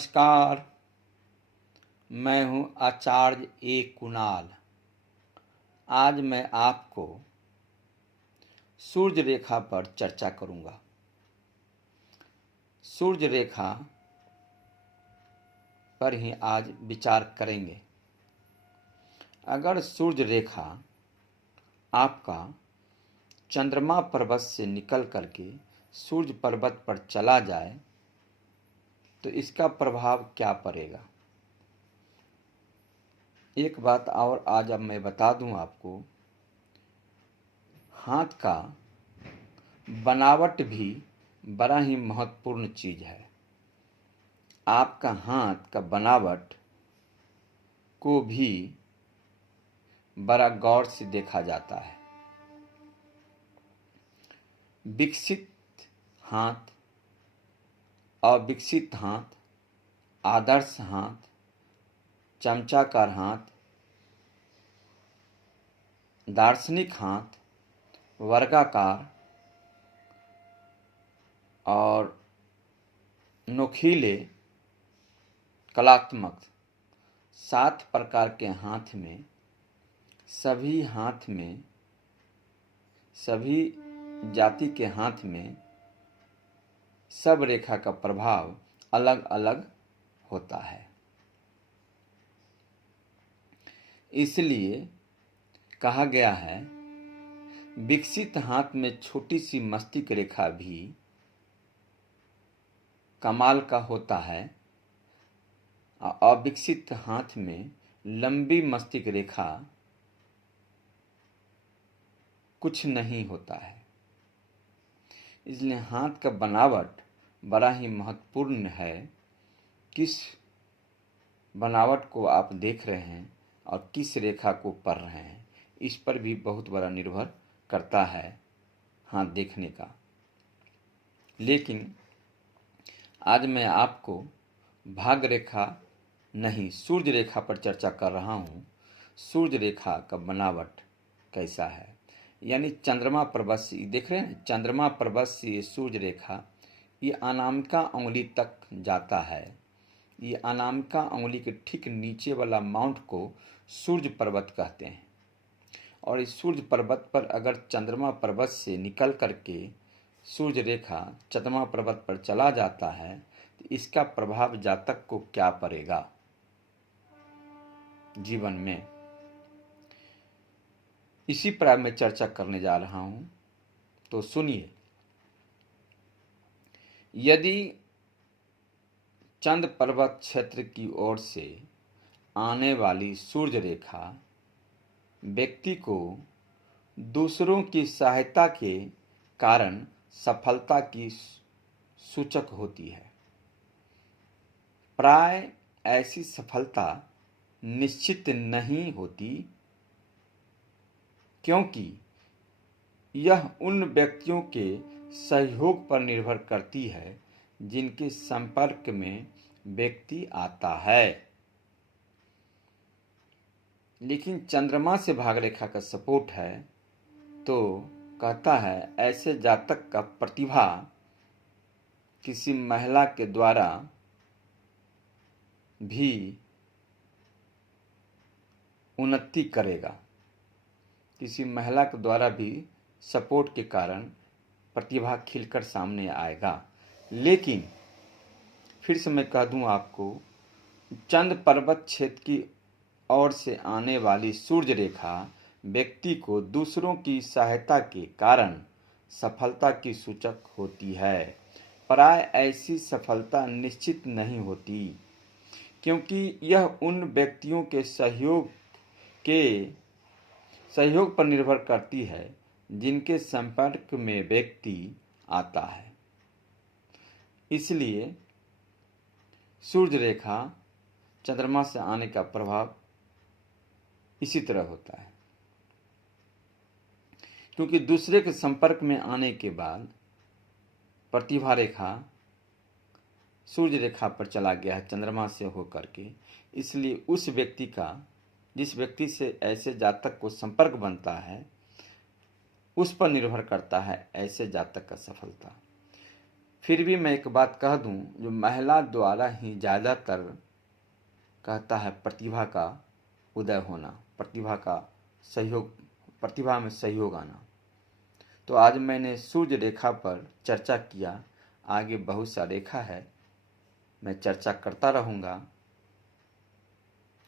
नमस्कार। मैं हूं आचार्य ए कुणाल। आज मैं आपको सूर्य रेखा पर चर्चा करूंगा। सूर्य रेखा पर ही आज विचार करेंगे। अगर सूर्य रेखा आपका चंद्रमा पर्वत से निकल करके सूर्य पर्वत पर चला जाए तो इसका प्रभाव क्या पड़ेगा। एक बात और आज अब मैं बता दूं आपको, हाथ का बनावट भी बड़ा ही महत्वपूर्ण चीज है। आपका हाथ का बनावट को भी बड़ा गौर से देखा जाता है। विकसित हाथ, अविकसित हाथ, आदर्श हाथ, चमचाकार हाथ, दार्शनिक हाथ, वर्गाकार और नोकीले कलात्मक 7 प्रकार के हाथ में, सभी जाति के हाथ में सब रेखा का प्रभाव अलग अलग होता है। इसलिए कहा गया है, विकसित हाथ में छोटी सी मस्तिष्क रेखा भी कमाल का होता है, अविकसित हाथ में लंबी मस्तिष्क रेखा कुछ नहीं होता है। इसलिए हाथ का बनावट बड़ा ही महत्वपूर्ण है। किस बनावट को आप देख रहे हैं और किस रेखा को पढ़ रहे हैं, इस पर भी बहुत बड़ा निर्भर करता है हाथ देखने का। लेकिन आज मैं आपको भाग्य रेखा नहीं, सूर्य रेखा पर चर्चा कर रहा हूँ। सूर्य रेखा का बनावट कैसा है, यानी चंद्रमा पर्वत से देख रहे हैं, चंद्रमा पर्वत से ये सूर्य रेखा ये अनामिका उंगली तक जाता है। ये अनामिका उंगली के ठीक नीचे वाला माउंट को सूर्य पर्वत कहते हैं। और इस सूर्य पर्वत पर अगर चंद्रमा पर्वत से निकल करके सूर्य रेखा चंद्रमा पर्वत पर चला जाता है तो इसका प्रभाव जातक को क्या पड़ेगा जीवन में, इसी पर मैं चर्चा करने जा रहा हूं। तो सुनिए, यदि चंद्र पर्वत क्षेत्र की ओर से आने वाली सूर्य रेखा व्यक्ति को दूसरों की सहायता के कारण सफलता की सूचक होती है, प्राय ऐसी सफलता निश्चित नहीं होती, क्योंकि यह उन व्यक्तियों के सहयोग पर निर्भर करती है जिनके संपर्क में व्यक्ति आता है। लेकिन चंद्रमा से भाग्य रेखा का सपोर्ट है तो कहता है ऐसे जातक का प्रतिभा किसी महिला के द्वारा भी उन्नति करेगा, किसी महिला के द्वारा भी सपोर्ट के कारण प्रतिभा खिलकर सामने आएगा। लेकिन फिर से मैं कह दूं आपको, चंद्र पर्वत क्षेत्र की ओर से आने वाली सूर्य रेखा व्यक्ति को दूसरों की सहायता के कारण सफलता की सूचक होती है, प्राय ऐसी सफलता निश्चित नहीं होती, क्योंकि यह उन व्यक्तियों के सहयोग पर निर्भर करती है जिनके संपर्क में व्यक्ति आता है। इसलिए सूर्य रेखा चंद्रमा से आने का प्रभाव इसी तरह होता है, क्योंकि दूसरे के संपर्क में आने के बाद प्रतिभा रेखा सूर्य रेखा पर चला गया है चंद्रमा से होकर के। इसलिए उस व्यक्ति का, जिस व्यक्ति से ऐसे जातक को संपर्क बनता है, उस पर निर्भर करता है ऐसे जातक का सफलता। फिर भी मैं एक बात कह दूं, जो महिला द्वारा ही ज़्यादातर कहता है प्रतिभा का उदय होना, प्रतिभा का सहयोग, प्रतिभा में सहयोग आना। तो आज मैंने सूर्य रेखा पर चर्चा किया, आगे बहुत सा रेखा है, मैं चर्चा करता रहूँगा।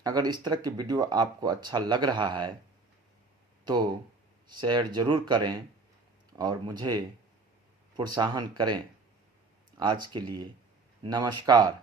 अगर इस तरह की वीडियो आपको अच्छा लग रहा है तो शेयर ज़रूर करें और मुझे प्रोत्साहन करें। आज के लिए नमस्कार।